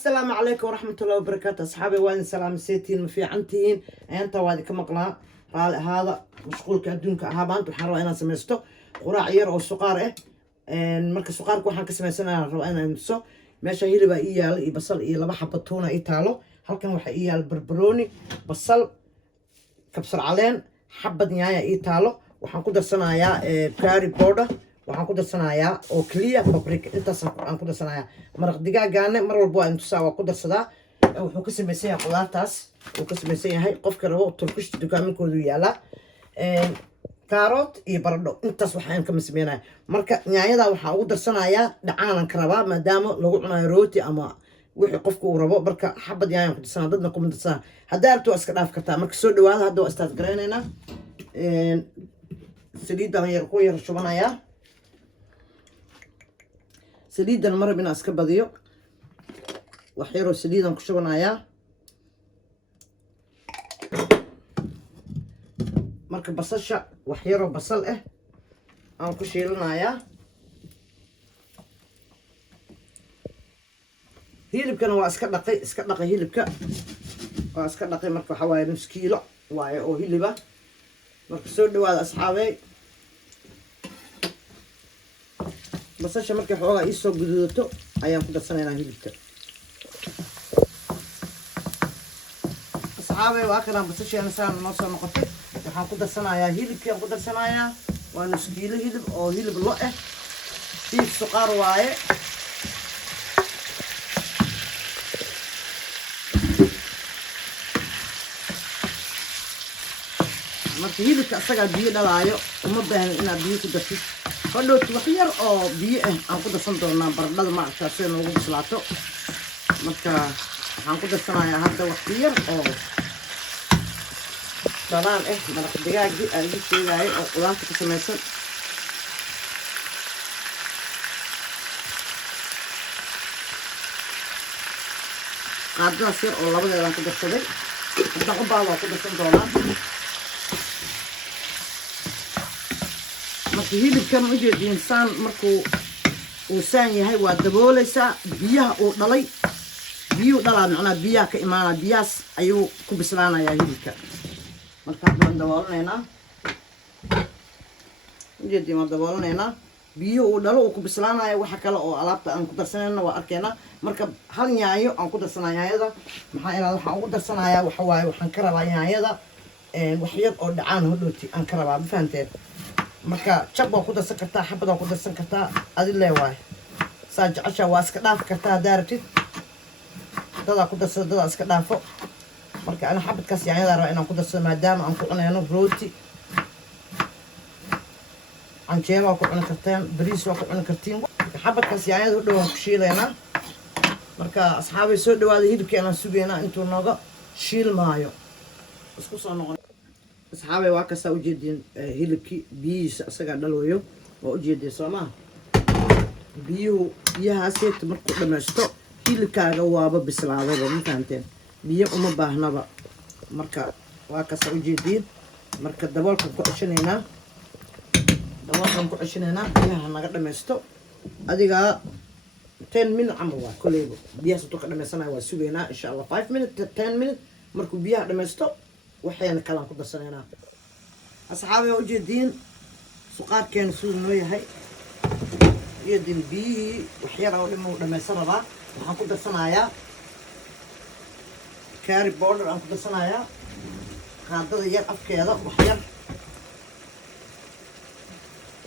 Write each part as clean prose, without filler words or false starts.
السلام عليكم ورحمة الله وبركاته أصحابي وين سلام سيتين في عنتين أنت وادي كمقلا قال هذا مشغول كأدونك هابانت وحروا أنا سمستو قراع ير أو سقار مركز سقار كوحن كسمة سنة رو أنا نسو ماشي هي اللي بقى إيال بصل إيال لما حبطونا إيتالو هل كان وح إيال بربروني بصل كبسر علين حبة نهاية إيتالو وحنقدر سنة يا كاري بودا waxaan ku darsanayaa oo kaliya paprika intaas aan ku darsanayaa maraq digaagana mar walba aan tusaa waa ku darsadaa wuxuu ka samaysan yahay qudaartaas uu ka samaysan yahay qofka rabo turkish dukaaminkoodu yaala kaarot iyo baradho intaas waxaan ka sameeyay marka nyaayada waxaan ugu darsanayaa dhacaanan ka rabaa maadaama lagu cunayo rooti ama wixii qofku uu rabo marka xabad yaayaan ku darsanaa dadna kuma darsanaa hadaa arto iska dhaaf kartaa marka soo dhawaada hadda waa istaad gareynaynaa saliidan yar ku yar shubanayaa سليدان مرة بنا اسكا بديو وحيرو سليدان كشبنايا مركب بصلشا وحيرو بصل aan ku shiilanayaa hilibkana waa iska dhaqay hilibka waa iska dhaqay marka waxa waaye nus kiilo waaye oo hiliba marka soo dhawaada asxaabay basasha markay xoogaa ii soo gududato ayaan ku darsanaynaa hilibka asxaabay waa kanaan basasheena saan noo soo noqotay waxaan ku darsanayaa hilibkii aan ku darsanayaa waa nus kiilo hilib oo hilib lo ah hilib suqaar waaye marka hilibka asagaa biyo dhalaayo uma baahna inaad biyo ku dartid fadhoot wax yar oo biyo ah aan ku darsan doonaa baradhada maaragtaa si noogu bislaato marka waxaan ku darsanayaa hadda wax yar oo dhanaan ah maraq digaagii aan idin sheegaayo oo qudaarta ka samaysan qaadadaas yar oo labadeedaan ku darsaday haddaan u baahdo waan ku darsan doonaa marka hilibkan u jeedin saan markuu uu saan yahay waa dabooleysaa biyaha uu dhalay biyuu dhalaa macnaa biyaha ka imaanaa biyahaas ayuu ku bislaanayaa hilibka marka haddaan daboolanaynaa ujeedin waan daboolanaynaa biyuhu uu dhalo uu ku bislaanayo waxa kale oo alaabta aan ku darsanayna waa arkaynaa marka hal nyaayo aan ku darsanaa nyaayada maxaa ilaada waxaan ugu darsanayaa waxa waaye waxaan ka rabaa nyaayada wax yar oo dhacaan hodhooti aan ka rabaa ma fahanteen marka jab waa ku darsan kartaa xabad waa ku darsan kartaa adi leewaay saa jeceshaa waa iska dhaafi kartaa haddaa rabtid dadaa ku darsada dadaa iska dhaafo marka ana xabadkaas yaanyadaa rabaa inaan ku darsado maadaama aan ku cunayno rooti canjeero waa ku cuni kartaan bariis waa ku cuni kartiin xabadkaas yaanyada u dhow aan ku shiilaynaa marka asxaabay soo dhawaada hilibkii anaan sugaynaa intuu nooga shiilmaayo isku soo noqon asxaabay waa kastaa ujeedin hilibkii biyihiisa asagaa dhalwayo waa ujeedin soo maha biyahaaseyta markuu dhammaysto hilibkaaga waaba bislaadayba ma fahanteen biyo uma baahnaba marka waa kastaa ujeediin marka daboolkan ku ceshanaynaa biyaha naga dhammaysto adigaa 10 minute camal waa koleyba biyahaas intuu ka dhammaysanayo waa sugaynaa insha allah 5 minute 10 minute markuu biyaha dhammaysto waxayna kalaan ku darsanaynaa asxaabay waa ujeediin suqaarkeena siduu noo yahay ujeediin biyihii waxyar oo dhima u dhammaysan rabaa waxaan ku darsanayaa curry powder aan ku darsanayaa qaadada yar afkeeda wax yar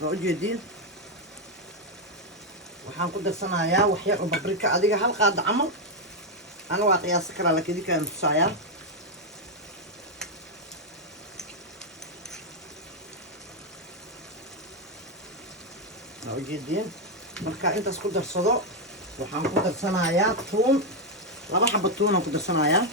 waa ujeediin waxaan ku darsanayaa wax yar oo babrika adiga hal qaada camal ana waa qiyaasi karaa laakiin idinkaan tusayaa waa ujeediin marka intaas ku darsado waxaan ku darsanayaa tuun 2 xabo tuun aan ku darsanayaa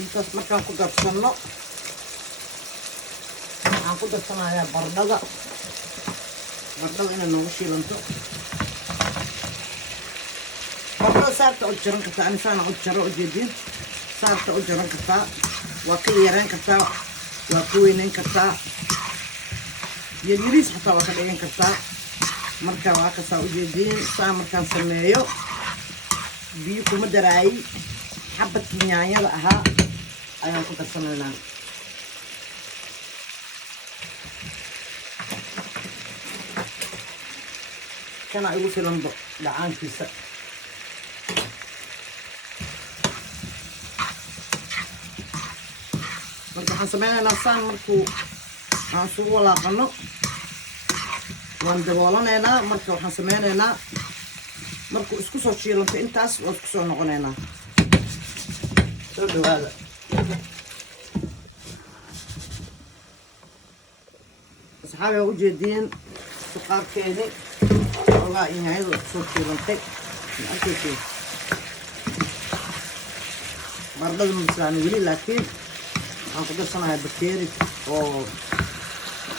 intaas markaan ku darsano waxaan ku darsanayaa baradhada inay noogu shiilanto saarta u jaran kartaa ani saana u jaro ujeedin saarta u jaran kartaa waa ka yaraan kartaa waa ku weynayn kartaa yariis xataa waa ka dhigan kartaa marka waa ka saa ujeedin saa markaan sameeyo biyo kuma daraayay xabadkii yaanyada ahaa ayaan ku darsanaynaa kana igu filanba dhacaankiisa marka waxaan sameynaynaa saan markuu aan isugu walaaqano waan daboolanaynaa marka waxaan sameynaynaa markuu isku soo shiilanto intaas waa isku soo noqonaynaa soo dhawaada asxaabi waa ujeediin suqaarkeedii ogaa in yaanyadu isku soo shiilantay arkaysiin baradhada ma bislaani weli laakiin waxaan ku darsanahay bakeeri oo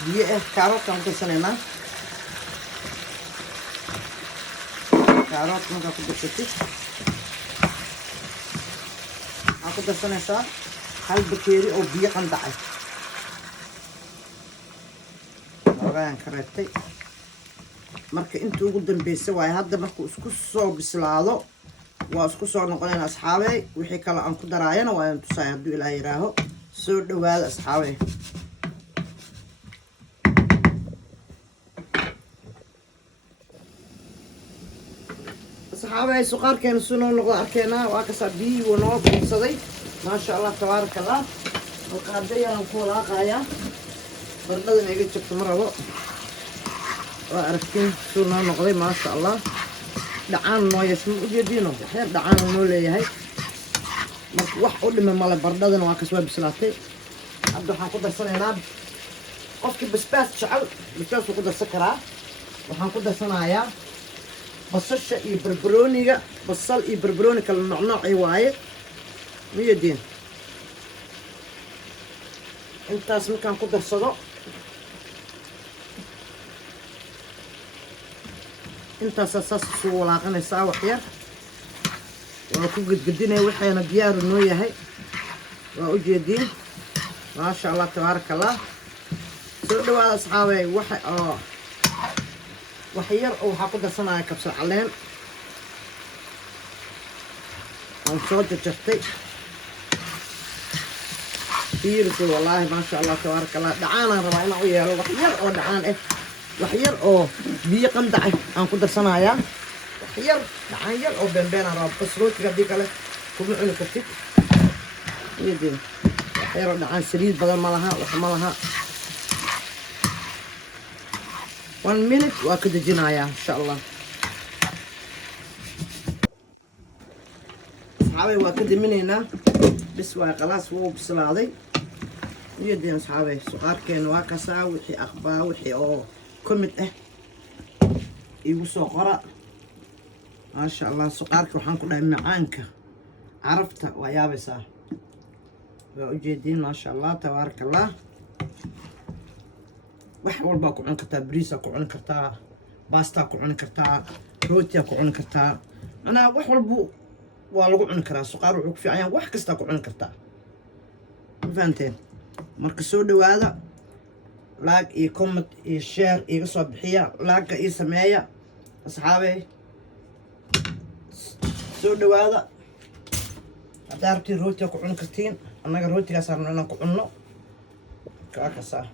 biyo ah kaaroodkaan ku darsanaynaa kaaroodka markaa ku darsatid waxaan ku darsanaysaa hal bakeeri oo biyo qandacay ogaan ka reebtay marka intii ugu dambeysay waaye hadda markuu isku soo bislaado waa isku soo noqonayna asxaabey wixii kale aan ku daraayana waa in tusaay hadduu ilaaha yiraaho soo dhawaada asxaabey asxaabey suqaarkeena suu noo noqdo arkeenaa waa kasaa biyihii wuu noo kuubsaday maasha allah tabaaraka allah alqaadayaan ku walaaqayaa baradhadana iga jabto ma rabo waa aragtiin suu noo noqday maasha allah dhacaan noo yeesma ujeediino waxyar dhacaan noo leeyahay marka wax u dhima male baradhadana waa kas waa bislaatay hadda waxaan ku darsanaynaa qofkii basbaas jecel basbaas wuu ku darsan karaa waxaan ku darsanayaa basasha iyo barbarooniga basal iyo barbarooni kala noocnoocay waaye miyadiin intaas markaan ku darsado intaasaa saas isugu walaaqanaysaa waxyar waa ku gedgedinaya waxayna diyaaru noo yahay waa ujeediin maasha allah tabaaraka allah soo dhawaada asxaabey wax yar oo waxaa ku darsanaya kabsar caleen aan soo jarjartay fiirisa wallaahi maasha allah tabaaraka allah dhacaanaan rabaa inaan u yeelo wax yar oo dhacaan ah wax yar oo biyo qandac ah aan ku darsanayaa wax yar dhacaan yar oo beenbeenaan rabaa bas rootiga haddii kale kuma cuni kartid iyadin wax yar oo dhacaan saliid badan ma laha wax ma laha 1 minute waa ka dejinayaa insha allah asxaabey waa ka diminaynaa bis waa khalaas wuu bislaaday iyadin asxaabey suqaarkeena waa kasaa wixii aqbaa wixii oo ka mid ah igu soo qora maasha allah suqaarka waxaan ku dhahay macaanka carafta waa yaabaysaa waa ujeediin maasha allah tabaaraka allah wax walba ku cuni kartaa bariisa ku cuni kartaa baasta ku cuni kartaa rootiya ku cuni kartaa anaa wax walba waa lagu cuni karaa suqaar wuxuu ku fiican yahay wax kasta ku cuni kartaa ma fahanteen marka soo dhawaada laag iyo comment iyo share iga soo bixiya laagga ii sameeya asxaabey soo dhawaada haddaa rabtiin rootiga ku cuni kartiin annaga rootigaas rabno inaan ku cunno kaa kasaa